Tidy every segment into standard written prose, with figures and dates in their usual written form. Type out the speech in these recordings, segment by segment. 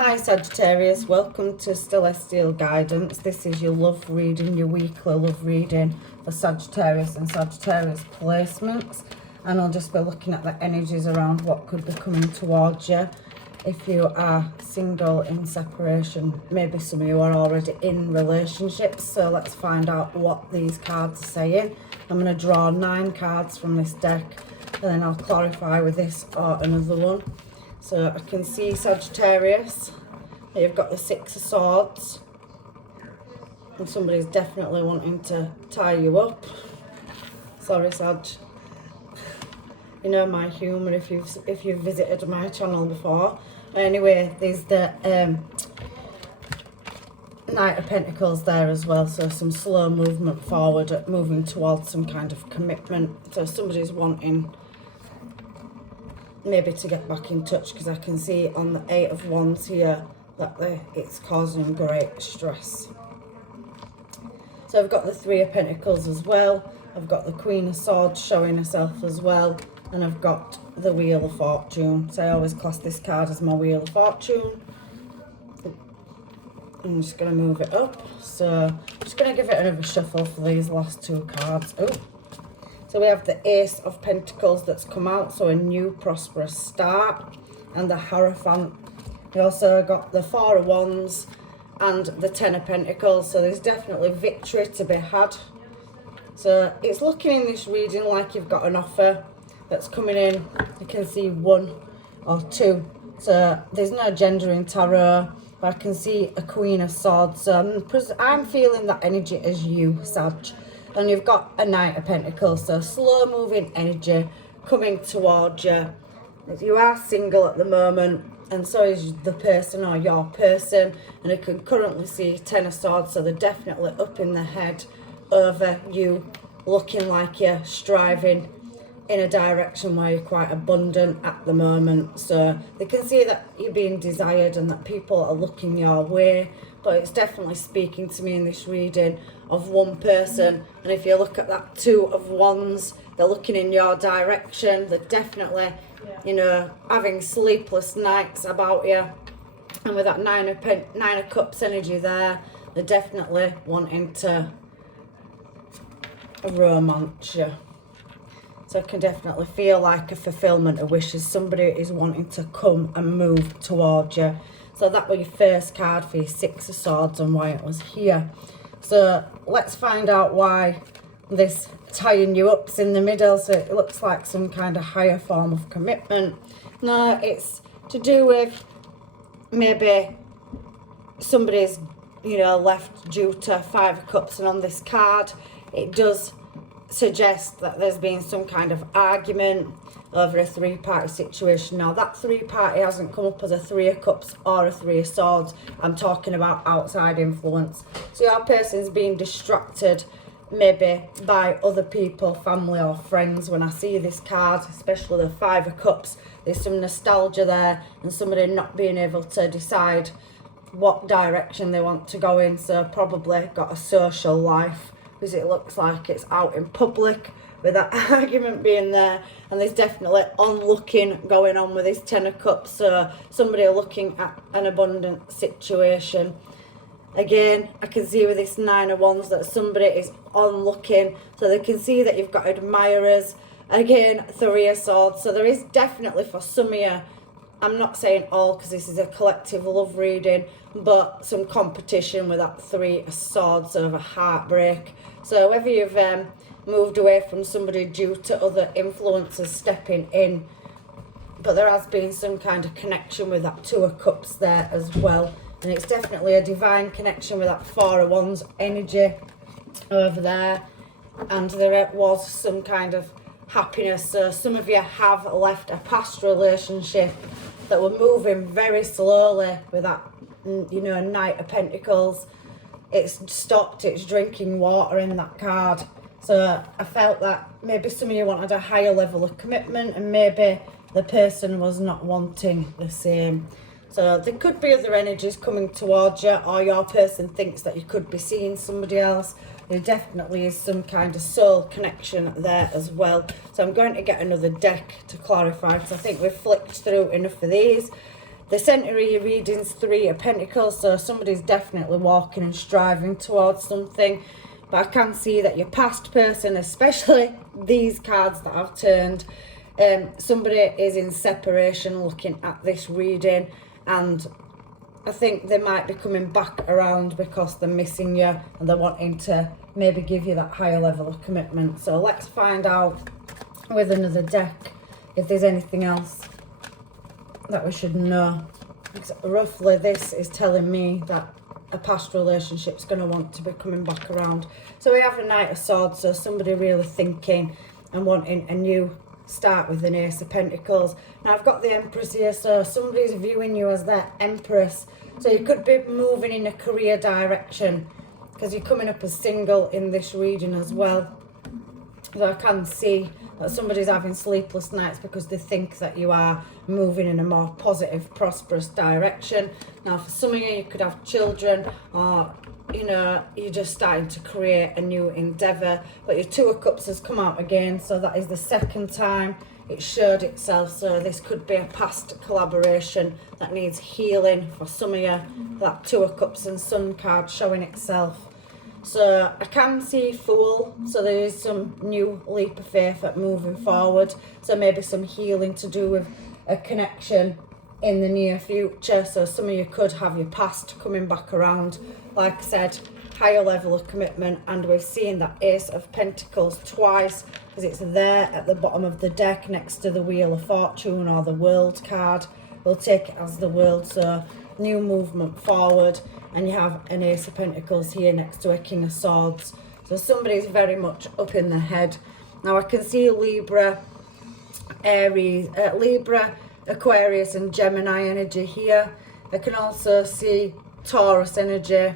Hi Sagittarius, welcome to Celestial Guidance. This is your love reading, your weekly love reading for Sagittarius and Sagittarius placements. And I'll just be looking at the energies around what could be coming towards you. If you are single, in separation, maybe some of you are already in relationships. So let's find out what these cards are saying. I'm going to draw 9 cards from this deck and then I'll clarify with this or another one. So I can see Sagittarius, you've got the 6 of Swords, and somebody's definitely wanting to tie you up. Sorry, Sag. You know my humour if you've visited my channel before. Anyway, there's the Knight of Pentacles there as well, so some slow movement forward, moving towards some kind of commitment. So somebody's wanting maybe to get back in touch, because I can see on the 8 of Wands here that it's causing great stress. So I've got the 3 of Pentacles as well, I've got the Queen of Swords showing herself as well, and I've got the Wheel of Fortune. So I always class this card as my Wheel of Fortune. I'm just going to move it up, so I'm just going to give it another shuffle for these last 2 cards. Oh. So we have the Ace of Pentacles that's come out, so a new prosperous start, and the Hierophant. We also got the 4 of Wands and the 10 of Pentacles, so there's definitely victory to be had. So it's looking in this reading like you've got an offer that's coming in. You can see 1 or 2. So there's no gender in tarot, but I can see a Queen of Swords. So I'm feeling that energy as you, Sag. And you've got a Knight of Pentacles, so slow moving energy coming towards you. If you are single at the moment, and so is the person or your person, and I can currently see 10 of Swords, so they're definitely up in the head over you, looking like you're striving in a direction where you're quite abundant at the moment. So they can see that you're being desired and that people are looking your way, but it's definitely speaking to me in this reading of one person. And if you look at that 2 of Wands, they're looking in your direction. They're definitely, you know, having sleepless nights about you. And with that 9 of Cups energy there, they're definitely wanting to romance you. So I can definitely feel like a fulfillment of wishes. Somebody is wanting to come and move towards you. So that was your first card for your 6 of Swords and why it was here. So let's find out why this tying you up's in the middle. So it looks like some kind of higher form of commitment. No, it's to do with maybe somebody's, you know, left due to 5 of Cups, and on this card it does suggest that there's been some kind of argument over a 3-party situation. Now that 3-party hasn't come up as a 3 of Cups or a 3 of Swords. I'm talking about outside influence. So your person's being distracted maybe by other people, family or friends. When I see this card, especially the 5 of Cups, there's some nostalgia there and somebody not being able to decide what direction they want to go in. So probably got a social life, because it looks like it's out in public with that argument being there. And there's definitely on-looking going on with this 10 of Cups. So somebody looking at an abundant situation. Again, I can see with this 9 of Wands that somebody is on-looking. So they can see that you've got admirers. Again, 3 of Swords. So there is definitely, for some of you, I'm not saying all because this is a collective love reading, but some competition with that 3 of Swords over heartbreak. So whether you've moved away from somebody due to other influences stepping in, but there has been some kind of connection with that 2 of Cups there as well. And it's definitely a divine connection with that 4 of Wands energy over there. And there was some kind of happiness. So some of you have left a past relationship that were moving very slowly with that, you know, Knight of Pentacles. It's stopped, it's drinking water in that card. So I felt that maybe some of you wanted a higher level of commitment and maybe the person was not wanting the same. So there could be other energies coming towards you, or your person thinks that you could be seeing somebody else. There definitely is some kind of soul connection there as well. So I'm going to get another deck to clarify, because I think we've flicked through enough of these. The centre of your reading's 3 of Pentacles, so somebody's definitely walking and striving towards something. But I can see that your past person, especially these cards that I've turned, somebody is in separation looking at this reading, and I think they might be coming back around because they're missing you and they're wanting to maybe give you that higher level of commitment. So let's find out with another deck if there's anything else that we should know. Because roughly this is telling me that a past relationship's going to want to be coming back around. So we have a Knight of Swords, so somebody really thinking and wanting a new start with an Ace of Pentacles. Now I've got the Empress here, so somebody's viewing you as their Empress. So you could be moving in a career direction because you're coming up as single in this reading as well. So I can see that somebody's having sleepless nights because they think that you are moving in a more positive, prosperous direction. Now for some of you, you could have children, or you know, you're just starting to create a new endeavour. But your 2 of Cups has come out again, so that is the second time it showed itself. So this could be a past collaboration that needs healing for some of you. That 2 of Cups and Sun card showing itself. So I can see Fool, so there is some new leap of faith at moving forward. So maybe some healing to do with a connection in the near future. So some of you could have your past coming back around. Like I said, higher level of commitment, and we've seen that Ace of Pentacles twice because it's there at the bottom of the deck next to the Wheel of Fortune or the World card. We'll take it as the World, so new movement forward. And you have an Ace of Pentacles here next to a King of Swords. So somebody's very much up in the head. Now I can see Libra, Aries, Libra, Aquarius and Gemini energy here. I can also see Taurus energy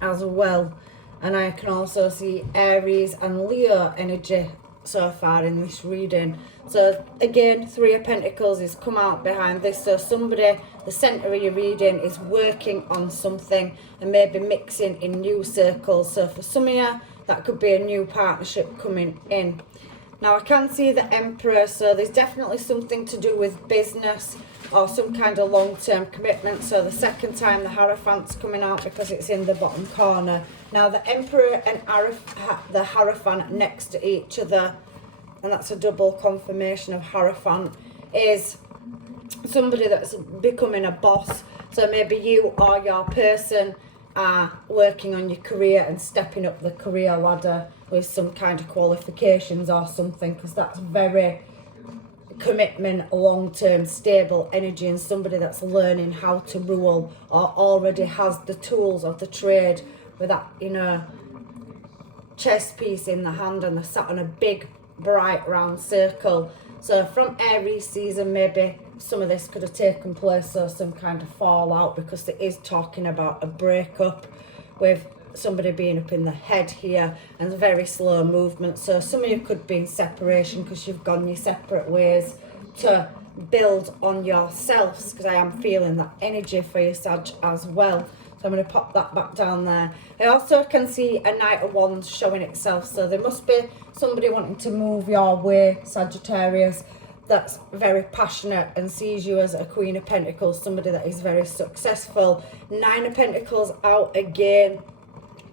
as well. And I can also see Aries and Leo energy so far in this reading. So again, 3 of Pentacles has come out behind this. So somebody, the centre of your reading, is working on something and maybe mixing in new circles. So for some of you, that could be a new partnership coming in. Now I can see the Emperor, so there's definitely something to do with business or some kind of long-term commitment. So the second time the Hierophant's coming out because it's in the bottom corner. Now the Emperor and the Hierophant next to each other, and that's a double confirmation of Hierophant, is somebody that's becoming a boss. So maybe you or your person are working on your career and stepping up the career ladder with some kind of qualifications or something, because that's very commitment, long-term, stable energy, and somebody that's learning how to rule or already has the tools of the trade with that, you know, chess piece in the hand, and they're sat on a big bright round circle. So from Aries season, maybe some of this could have taken place, so some kind of fallout, because it is talking about a breakup with somebody being up in the head here and very slow movement. So some of you could be in separation because you've gone your separate ways to build on yourselves, because I am feeling that energy for you, Sag, as well. So I'm going to pop that back down there. I also can see a Knight of Wands showing itself. So there must be somebody wanting to move your way, Sagittarius, that's very passionate and sees you as a Queen of Pentacles, somebody that is very successful. 9 of Pentacles out again.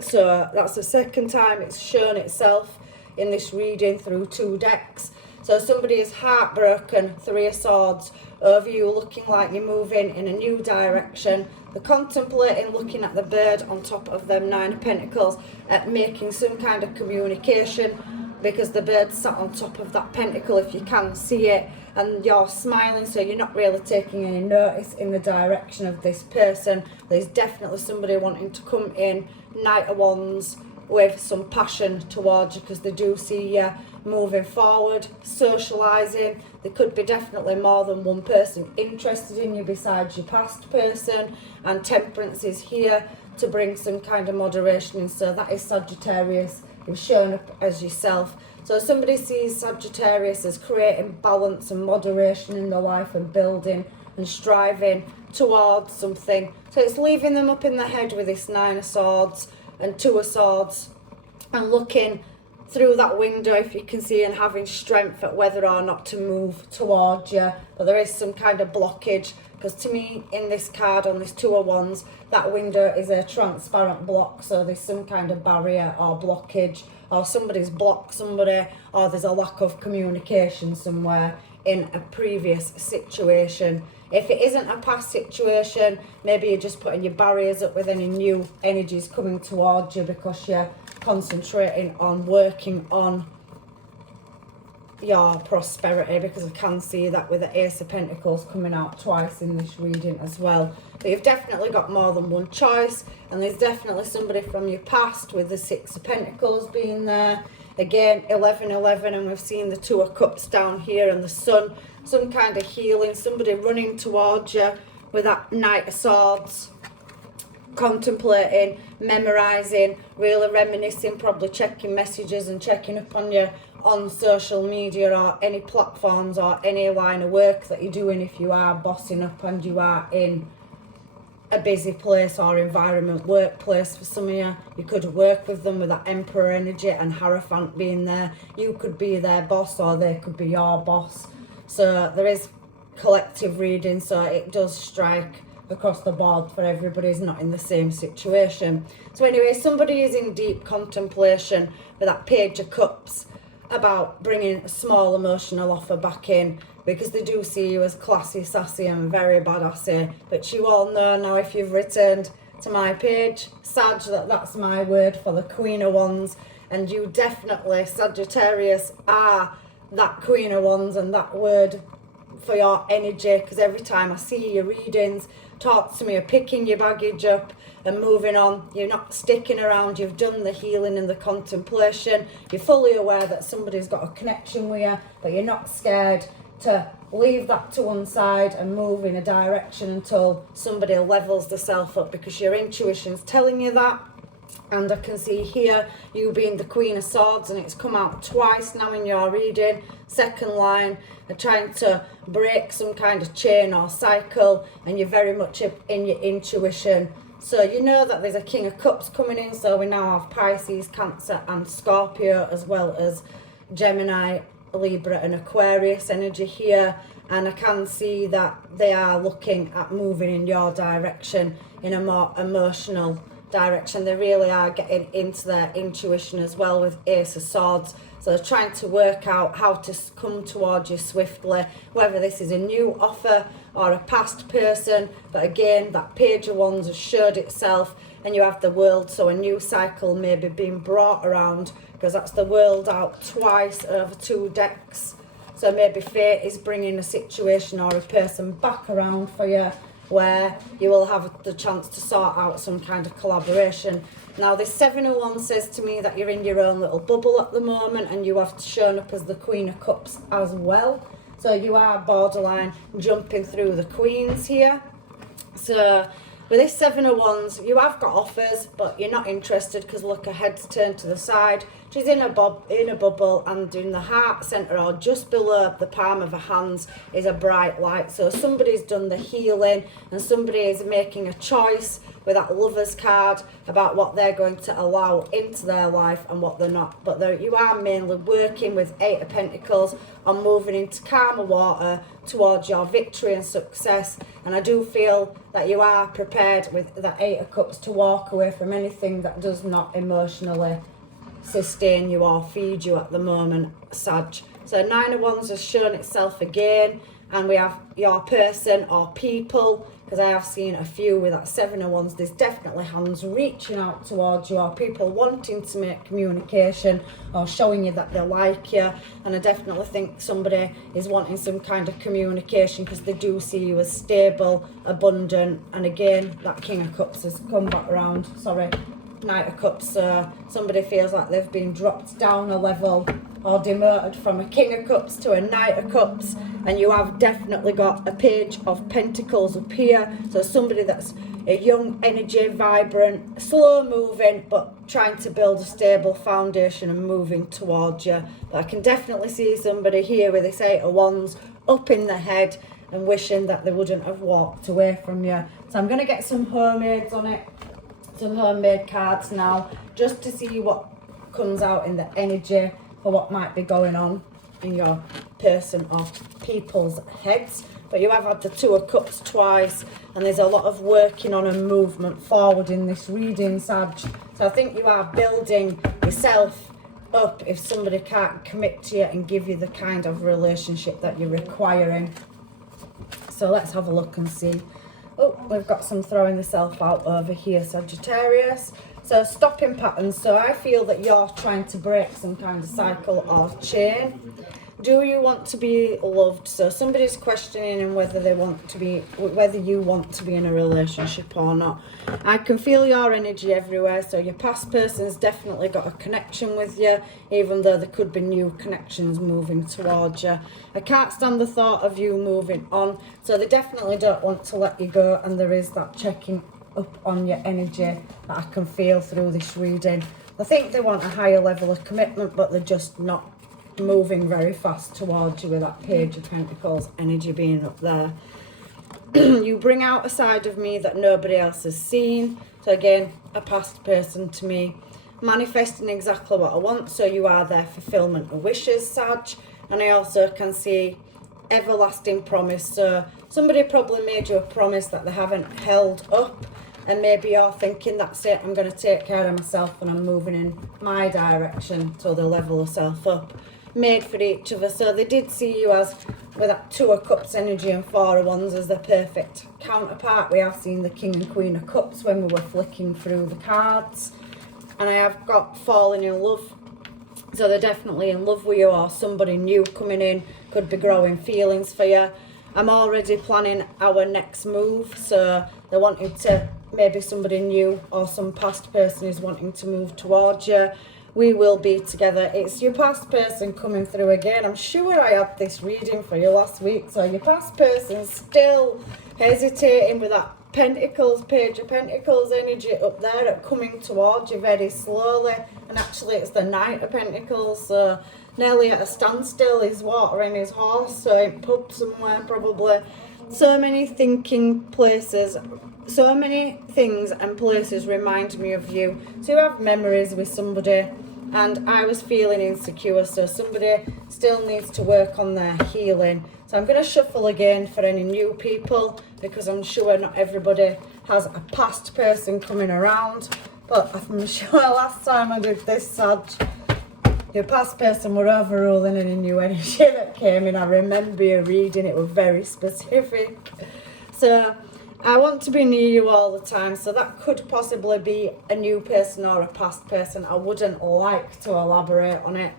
So that's the second time it's shown itself in this reading through 2 decks. So somebody is heartbroken, 3 of Swords, over you, looking like you're moving in a new direction. They're contemplating looking at the bird on top of them 9 of Pentacles, at making some kind of communication, because the bird sat on top of that pentacle, if you can see it, and you're smiling, so you're not really taking any notice in the direction of this person. There's definitely somebody wanting to come in, Knight of Wands, with some passion towards you, because they do see you moving forward, socialising. There could be definitely more than one person interested in you besides your past person, and Temperance is here to bring some kind of moderation in. So that is Sagittarius. You've shown up as yourself. So somebody sees Sagittarius as creating balance and moderation in their life and building and striving towards something. So it's leaving them up in the head with this 9 of Swords and 2 of Swords, and looking through that window, if you can see, and having strength at whether or not to move towards you. But there is some kind of blockage because to me, in this card, on this Two of Wands, that window is a transparent block, so there's some kind of barrier or blockage, or somebody's blocked somebody, or there's a lack of communication somewhere in a previous situation. If it isn't a past situation, maybe you're just putting your barriers up with any new energies coming towards you because you're concentrating on working on your prosperity, because I can see that with the Ace of Pentacles coming out twice in this reading as well. But you've definitely got more than one choice, and there's definitely somebody from your past with the Six of Pentacles being there. Again, 11-11, and we've seen the Two of Cups down here and the Sun. Some kind of healing, somebody running towards you with that Knight of Swords, contemplating, memorising, really reminiscing, probably checking messages and checking up on you on social media or any platforms or any line of work that you're doing. If you are bossing up and you are in a busy place or environment, workplace, for some of you, you could work with them with that Emperor energy and Hierophant being there. You could be their boss or they could be your boss. So there is collective reading, so it does strike across the board for everybody's not in the same situation. So anyway, somebody is in deep contemplation with that Page of Cups about bringing a small emotional offer back in, because they do see you as classy, sassy and very badassy. But you all know now, if you've returned to my page, Sag, that's my word for the Queen of Wands, and you definitely, Sagittarius, are that Queen of Wands and that word for your energy, because every time I see your readings, talk to me, you're picking your baggage up and moving on. You're not sticking around. You've done the healing and the contemplation. You're fully aware that somebody's got a connection with you, but you're not scared to leave that to one side and move in a direction until somebody levels the self up, because your intuition's telling you that. And I can see here you being the Queen of Swords, and it's come out twice now in your reading. Second line, are trying to break some kind of chain or cycle, and you're very much in your intuition. So you know that there's a King of Cups coming in, so we now have Pisces, Cancer and Scorpio, as well as Gemini, Libra and Aquarius energy here. And I can see that they are looking at moving in your direction in a more emotional direction. They really are getting into their intuition as well with Ace of Swords. So they're trying to work out how to come towards you swiftly, whether this is a new offer or a past person. But again, that Page of Wands has showed itself, and you have the World, so a new cycle may be being brought around, because that's the World out twice over two decks. So maybe fate is bringing a situation or a person back around for you, where you will have the chance to sort out some kind of collaboration. Now, this 7 of Wands says to me that you're in your own little bubble at the moment, and you have shown up as the Queen of Cups as well. So you are borderline jumping through the queens here. So with this 7 of Wands, you have got offers, but you're not interested, because look, her head's turned to the side. She's in a bubble, and in the heart centre, or just below the palm of her hands, is a bright light. So somebody's done the healing, and somebody is making a choice with that Lovers card about what they're going to allow into their life and what they're not. But you are mainly working with 8 of Pentacles on moving into calmer water towards your victory and success. And I do feel that you are prepared with the 8 of Cups to walk away from anything that does not emotionally sustain you or feed you at the moment, Sag. So 9 of Wands has shown itself again, and we have your person or people, because I have seen a few with that 7 of Wands. There's definitely hands reaching out towards you, or people wanting to make communication or showing you that they like you. And I definitely think somebody is wanting some kind of communication, because they do see you as stable, abundant. And again, that King of Cups has come back around. Sorry, Knight of Cups. Somebody feels like they've been dropped down a level or demoted from a King of Cups to a Knight of Cups, and you have definitely got a Page of Pentacles up here. So somebody that's a young energy, vibrant, slow moving, but trying to build a stable foundation and moving towards you. But I can definitely see somebody here with this 8 of Wands up in the head and wishing that they wouldn't have walked away from you. So I'm going to get some homemades on it, some homemade cards now, just to see what comes out in the energy for what might be going on. in your person or people's heads. But you have had the Two of Cups twice, and there's a lot of working on and movement forward in this reading, Sag. So I think you are building yourself up if somebody can't commit to you and give you the kind of relationship that you're requiring. So let's have a look and see. Oh, we've got some throwing the self out over here, Sagittarius. So stopping patterns. So I feel that you're trying to break some kind of cycle or chain. Do you want to be loved? So somebody's questioning whether they want to be, whether you want to be in a relationship or not. I can feel your energy everywhere. So your past person's definitely got a connection with you, even though there could be new connections moving towards you. I can't stand the thought of you moving on. So they definitely don't want to let you go, and there is that checking up on your energy that I can feel through this reading. I think they want a higher level of commitment, but they're just not moving very fast towards you with that Page of Pentacles energy being up there. You bring out a side of me that nobody else has seen. So again, a past person to me, manifesting exactly what I want. So you are their fulfillment of wishes, Sag. And I also can see everlasting promise. So somebody probably made you a promise that they haven't held up, and maybe you're thinking, that's it, I'm going to take care of myself and I'm moving in my direction, so they level themselves up. Made for each other. So they did see you as, with that Two of Cups energy and Four of Wands, as the perfect counterpart. We have seen the King and Queen of Cups when we were flicking through the cards. And I have got falling in love. So they're definitely in love with you, or somebody new coming in could be growing feelings for you. I'm already planning our next move. So they're wanting to, maybe somebody new or some past person is wanting to move towards you. We will be together. It's your past person coming through again. I'm sure I had this reading for you last week. So your past person's still hesitating with that Pentacles, Page of Pentacles energy up there, at coming towards you very slowly. And actually it's the Knight of Pentacles. So nearly at a standstill. He's watering his horse. So in pub somewhere probably. So many thinking places. So many things and places remind me of you. So you have memories with somebody, and I was feeling insecure, so somebody still needs to work on their healing. So I'm going to shuffle again for any new people, because I'm sure not everybody has a past person coming around. But I'm sure last time I did this, Sag, your past person were overruling any new energy that came in. I remember you reading, it was very specific. So I want to be near you all the time, so that could possibly be a new person or a past person. I wouldn't like to elaborate on it.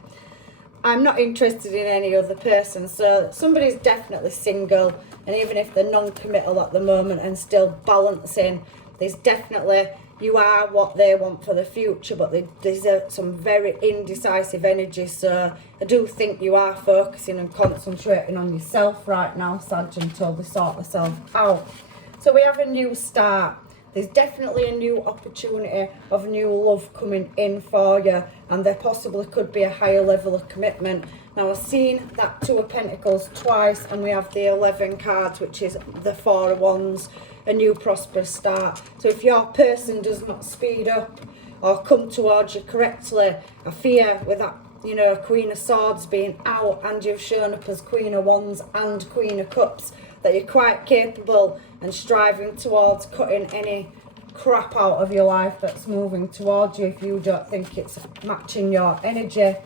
I'm not interested in any other person, so somebody's definitely single, and even if they're non-committal at the moment and still balancing, there's definitely, you are what they want for the future, but there's some very indecisive energy. So I do think you are focusing and concentrating on yourself right now, Sag, until they sort themselves out. So we have a new start. There's definitely a new opportunity of new love coming in for you, and there possibly could be a higher level of commitment. Now I've seen that Two of Pentacles twice, and we have the 11 cards, which is the Four of Wands, a new prosperous start. So if your person does not speed up or come towards you correctly, I fear with that, you know, Queen of Swords being out, and you've shown up as Queen of Wands and Queen of Cups, that you're quite capable and striving towards cutting any crap out of your life that's moving towards you if you don't think it's matching your energy.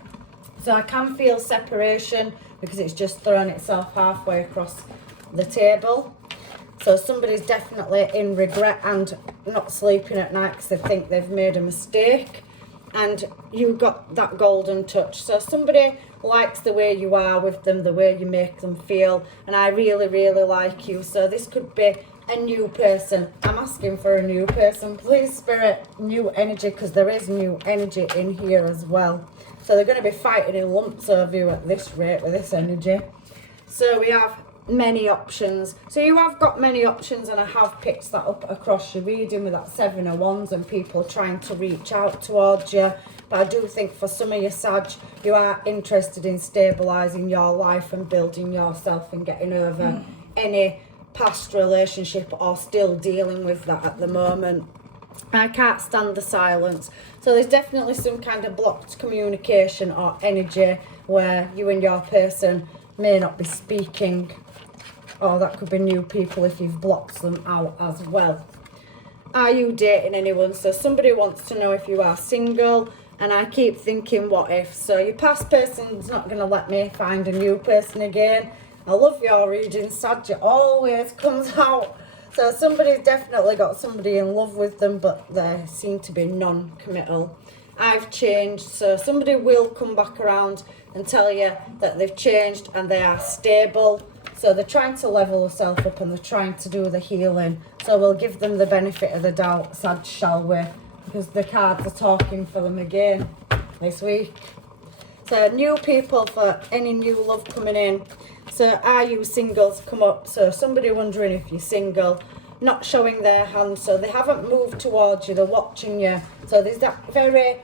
So I can feel separation, because it's just thrown itself halfway across the table. So somebody's definitely in regret and not sleeping at night because they think they've made a mistake. And you got that golden touch. So somebody likes the way you are with them, the way you make them feel, and I really, really like you. So this could be a new person. I'm asking for a new person, please, Spirit, new energy, because there is new energy in here as well. So they're going to be fighting in lumps over you at this rate with this energy. So we have many options. So you have got many options, and I have picked that up across your reading with that Seven of Wands and people trying to reach out towards you. But I do think for some of you, Sag, you are interested in stabilising your life and building yourself and getting over any past relationship, or still dealing with that at the moment. I can't stand the silence. So there's definitely some kind of blocked communication or energy where you and your person may not be speaking, or that could be new people if you've blocked them out as well. Are you dating anyone? So somebody wants to know if you are single, and I keep thinking what if. So your past person's not going to let me find a new person again. I love your reading, Sag, it always comes out. So somebody's definitely got somebody in love with them, but they seem to be non-committal. I've changed, so somebody will come back around and tell you that they've changed and they are stable. So they're trying to level themselves up and they're trying to do the healing. So we'll give them the benefit of the doubt, Sag, shall we? Because the cards are talking for them again this week. So new people, for any new love coming in. So are you singles come up? So somebody wondering if you're single, not showing their hand. So they haven't moved towards you, they're watching you. So there's that very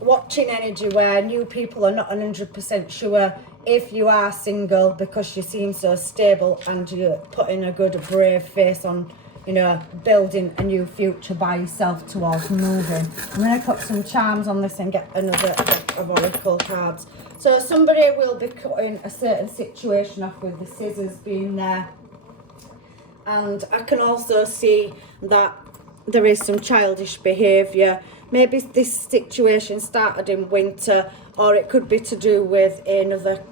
watching energy where new people are not 100% sure if you are single, because you seem so stable and you're putting a good brave face on, you know, building a new future by yourself towards moving. I'm going to put some charms on this and get another deck of oracle cards. So somebody will be cutting a certain situation off with the scissors being there. And I can also see that there is some childish behaviour. Maybe this situation started in winter, or it could be to do with another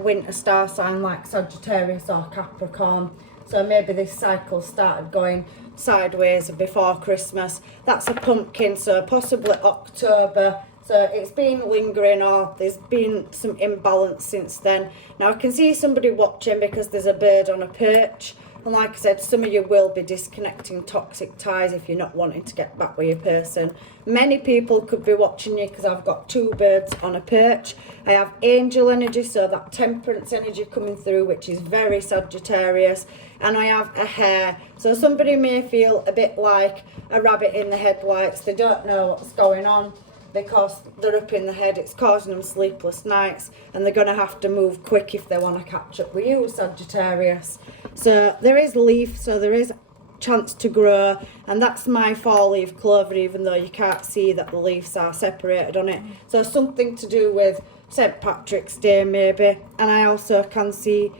winter star sign like Sagittarius or Capricorn. So maybe this cycle started going sideways before Christmas. That's a pumpkin, so possibly October. So it's been lingering, or there's been some imbalance since then. Now I can see somebody watching because there's a bird on a perch. And like I said, some of you will be disconnecting toxic ties if you're not wanting to get back with your person. Many people could be watching you because I've got two birds on a perch. I have angel energy, so that temperance energy coming through, which is very Sagittarius. And I have a hare. So somebody may feel a bit like a rabbit in the headlights. They don't know what's going on because they're up in the head. It's causing them sleepless nights, and they're going to have to move quick if they want to catch up with you, Sagittarius. So there is leaf, so there is chance to grow, and that's my 4-leaf clover, even though you can't see that the leaves are separated on it. So something to do with St. Patrick's Day maybe. And I also can see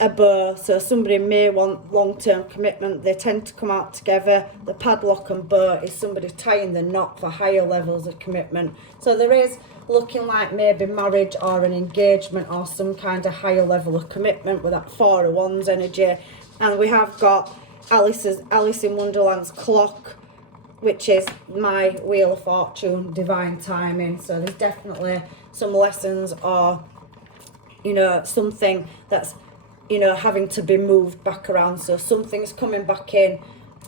a bow, so somebody may want long-term commitment. They tend to come out together. The padlock and bow is somebody tying the knot for higher levels of commitment. So there is looking like maybe marriage or an engagement or some kind of higher level of commitment with that 4 of Wands energy. And we have got Alice in Wonderland's clock, which is my Wheel of Fortune, divine timing. So there's definitely some lessons, or, you know, something that's, you know, having to be moved back around. So something's coming back in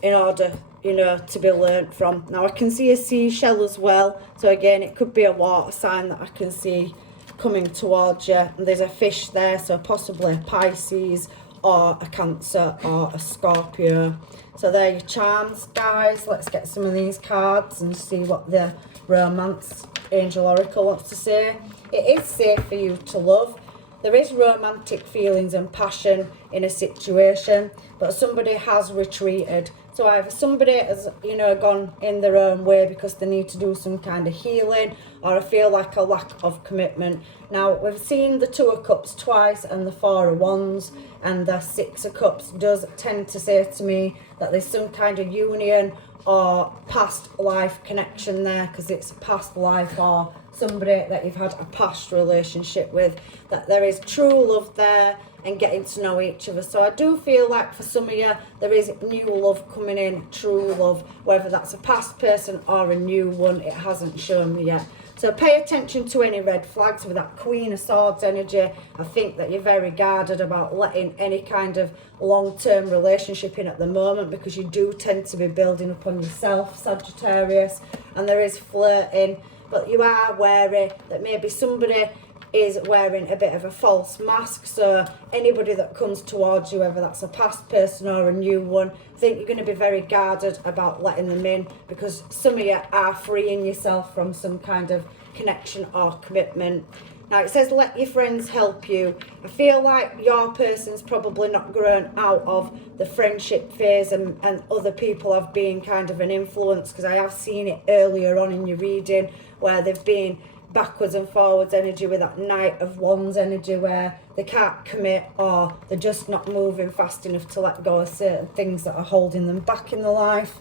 order, you know, to be learnt from. Now I can see a seashell as well. So again, it could be a water sign that I can see coming towards you. And there's a fish there, so possibly a Pisces or a Cancer or a Scorpio. So there are your charms, guys. Let's get some of these cards and see what the romance angel oracle wants to say. It is safe for you to love. There is romantic feelings and passion in a situation, but somebody has retreated. So either somebody has, you know, gone in their own way because they need to do some kind of healing, or I feel like a lack of commitment. Now, we've seen the 2 of Cups twice and the 4 of Wands, and the 6 of Cups does tend to say to me that there's some kind of union or past life connection there, because it's a past life or somebody that you've had a past relationship with, that there is true love there and getting to know each other. So I do feel like for some of you there is new love coming in, true love, whether that's a past person or a new one. It hasn't shown me yet. So pay attention to any red flags with that Queen of Swords energy. I think that you're very guarded about letting any kind of long-term relationship in at the moment, because you do tend to be building up on yourself, Sagittarius, and there is flirting. But you are wary that maybe somebody is wearing a bit of a false mask. So anybody that comes towards you, whether that's a past person or a new one, I think you're going to be very guarded about letting them in, because some of you are freeing yourself from some kind of connection or commitment. Now it says let your friends help you. I feel like your person's probably not grown out of the friendship phase, and other people have been kind of an influence, because I have seen it earlier on in your reading where they've been backwards and forwards energy with that Knight of Wands energy, where they can't commit or they're just not moving fast enough to let go of certain things that are holding them back in their life.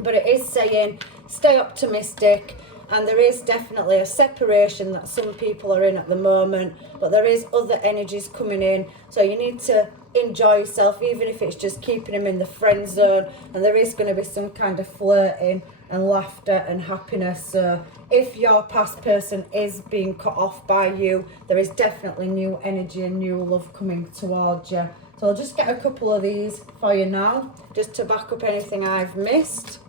But it is saying stay optimistic, and there is definitely a separation that some people are in at the moment, but there is other energies coming in, so you need to enjoy yourself, even if it's just keeping them in the friend zone. And there is going to be some kind of flirting and laughter and happiness. So if your past person is being cut off by you, there is definitely new energy and new love coming towards you. So I'll just get a couple of these for you now, just to back up anything I've missed.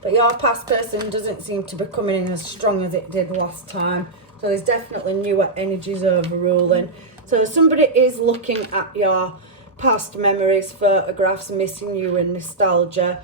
But your past person doesn't seem to be coming in as strong as it did last time. So there's definitely newer energies overruling. So somebody is looking at your past memories, photographs, missing you and nostalgia.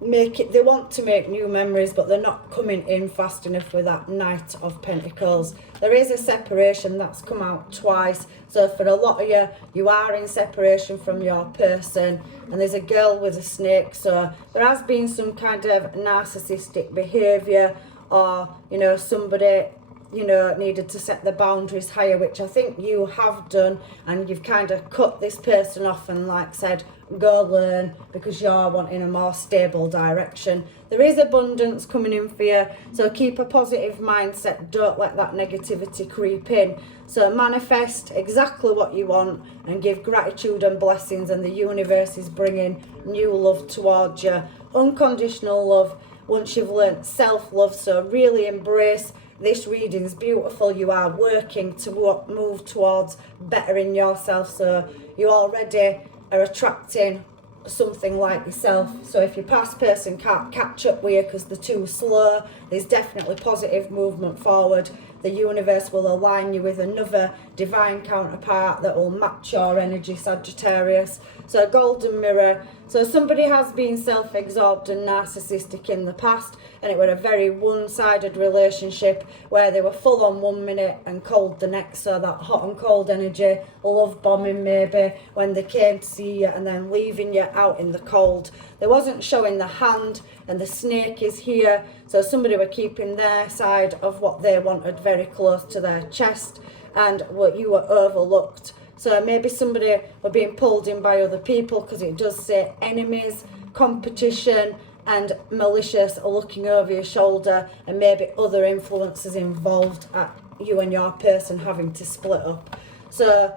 They want to make new memories, but they're not coming in fast enough with that Knight of Pentacles. There is a separation that's come out twice. So for a lot of you, you are in separation from your person, and there's a girl with a snake. So there has been some kind of narcissistic behaviour, or, you know, somebody, you know, needed to set the boundaries higher, which I think you have done, and you've kind of cut this person off and, like said, go learn, because you're wanting a more stable direction. There is abundance coming in for you, so keep a positive mindset. Don't let that negativity creep in. So manifest exactly what you want and give gratitude and blessings, and the universe is bringing new love towards you. Unconditional love once you've learnt self-love. So really embrace this reading's beautiful. You are working to move towards bettering yourself, so you already are attracting something like yourself. So if your past person can't catch up with you because they're too slow, there's definitely positive movement forward. The universe will align you with another divine counterpart that will match your energy, Sagittarius. So golden mirror. So somebody has been self-absorbed and narcissistic in the past, and it was a very one-sided relationship where they were full on 1 minute and cold the next. So that hot and cold energy, love bombing maybe, when they came to see you and then leaving you out in the cold. They wasn't showing the hand, and the snake is here. So somebody were keeping their side of what they wanted very close to their chest, and what you were overlooked. So maybe somebody were being pulled in by other people, because it does say enemies, competition, and malicious are looking over your shoulder, and maybe other influences involved at you and your person having to split up. So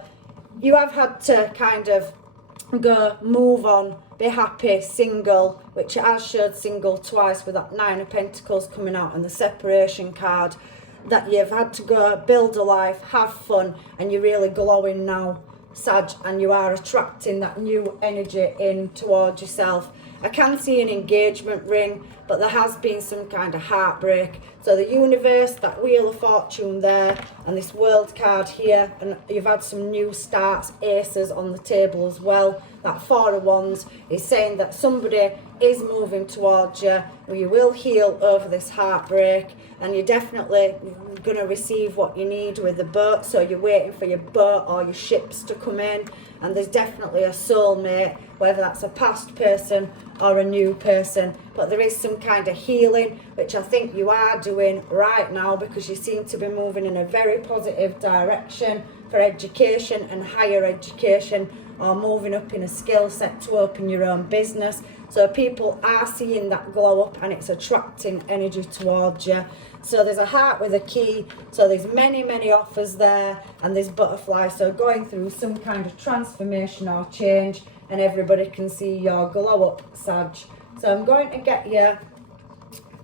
you have had to kind of go, move on, be happy, single, which it has showed single twice with that Nine of Pentacles coming out and the separation card, that you've had to go build a life, have fun, and you're really glowing now, Sag, and you are attracting that new energy in towards yourself. I can see an engagement ring, but there has been some kind of heartbreak. So the universe, that Wheel of Fortune there, and this World card here, and you've had some new starts, aces on the table as well. That Four of Wands is saying that somebody is moving towards you, or you will heal over this heartbreak, and you're definitely going to receive what you need with the boat. So you're waiting for your boat or your ships to come in, and there's definitely a soulmate, whether that's a past person or a new person. But there is some kind of healing, which I think you are doing right now, because you seem to be moving in a very positive direction for education and higher education, or moving up in a skill set to open your own business. So people are seeing that glow up, and it's attracting energy towards you. So there's a heart with a key. So there's many, many offers there, and there's butterflies. So going through some kind of transformation or change, and everybody can see your glow up, Sag. So I'm going to get you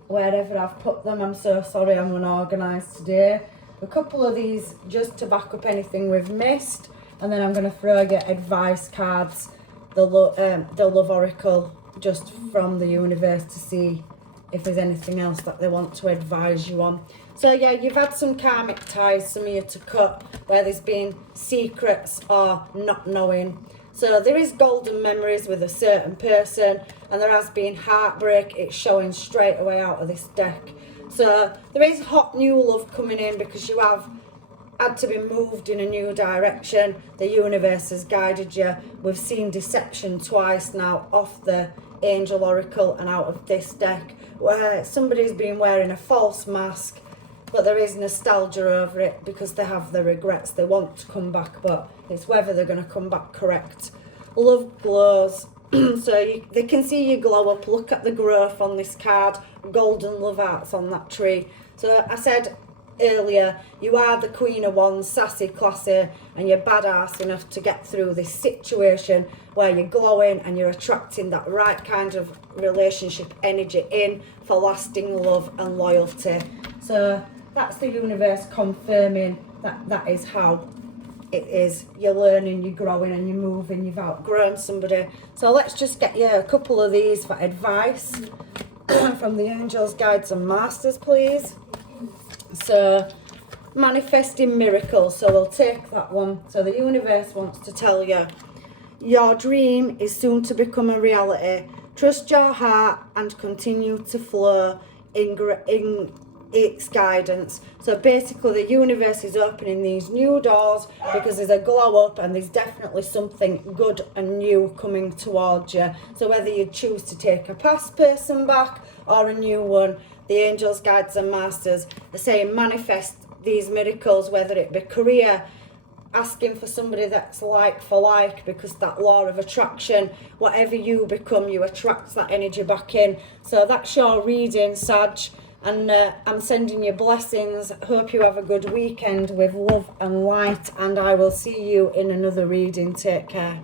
wherever I've put them. I'm so sorry, I'm unorganised today. A couple of these just to back up anything we've missed, and then I'm going to throw you advice cards, the Love Oracle, just from the universe, to see if there's anything else that they want to advise you on. So yeah, you've had some karmic ties, some of you to cut, where there's been secrets or not knowing. So there is golden memories with a certain person, and there has been heartbreak. It's showing straight away out of this deck. So there is hot new love coming in because you have had to be moved in a new direction. The universe has guided you. We've seen deception twice now off the Angel Oracle and out of this deck, where somebody's been wearing a false mask, but there is nostalgia over it because they have the regrets. They want to come back, but it's whether they're going to come back correct. Love glows. So they can see you glow up. Look at the growth on this card. Golden love hearts on that tree. So I said earlier, you are the Queen of Wands, sassy, classy, and you're badass enough to get through this situation where you're glowing and you're attracting that right kind of relationship energy in for lasting love and loyalty. So that's the universe confirming that is how it is. You're learning, you're growing, and you're moving. You've outgrown somebody. So let's just get you a couple of these for advice from the angels, guides and masters, please. So manifesting miracles, so we'll take that one. So the universe wants to tell you your dream is soon to become a reality. Trust your heart and continue to flow in its guidance. So basically the universe is opening these new doors because there's a glow up and there's definitely something good and new coming towards you. So whether you choose to take a past person back or a new one, the angels, guides and masters are saying manifest these miracles, whether it be career, asking for somebody that's like for like, because that law of attraction, whatever you become, you attract that energy back in. So that's your reading, Sag, and I'm sending you blessings. Hope you have a good weekend with love and light, and I will see you in another reading. Take care.